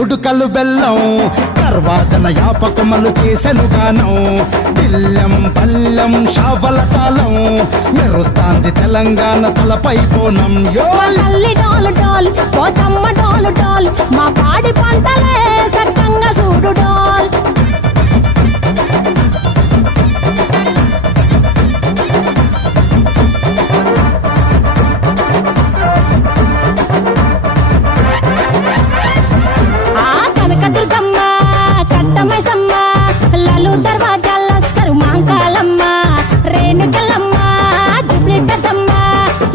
కుడుకలు బెల్లం తర్వాతన యాపకమలు చేసెను గానం బిల్లం పల్లెం షావల తాళం మెరుస్తాంది తెలంగాణ తలపై కోణం యో తల్లి డోలు డోల్ పోచమ్మ డోలు డోల్ మా పాడి పంటలే సక్కంగా చూడు డోల్ ఆ కనకదుర్గమ్మ కట్టమైసమ్మ లలు దర్వాజా లస్కరు మాంకాలమ్మ రేణుకలమ్మ జుబ్లికదమ్మ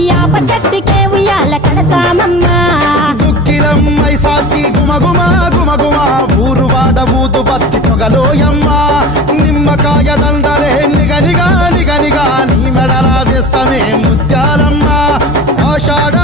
యాప చెట్టుకే ఉయ్యాల కడతామమ్మా దుక్కిలమ్మై సాచి గుమగుమ గుమగుమ ఊరు వాడ ఊదు బత్తి పొగలోయమ్మ నిమ్మకాయ దండలే నిగనిగా నిగనిగా నీ మెడల వేస్తమే ముత్యాలమ్మ ఆషాఢ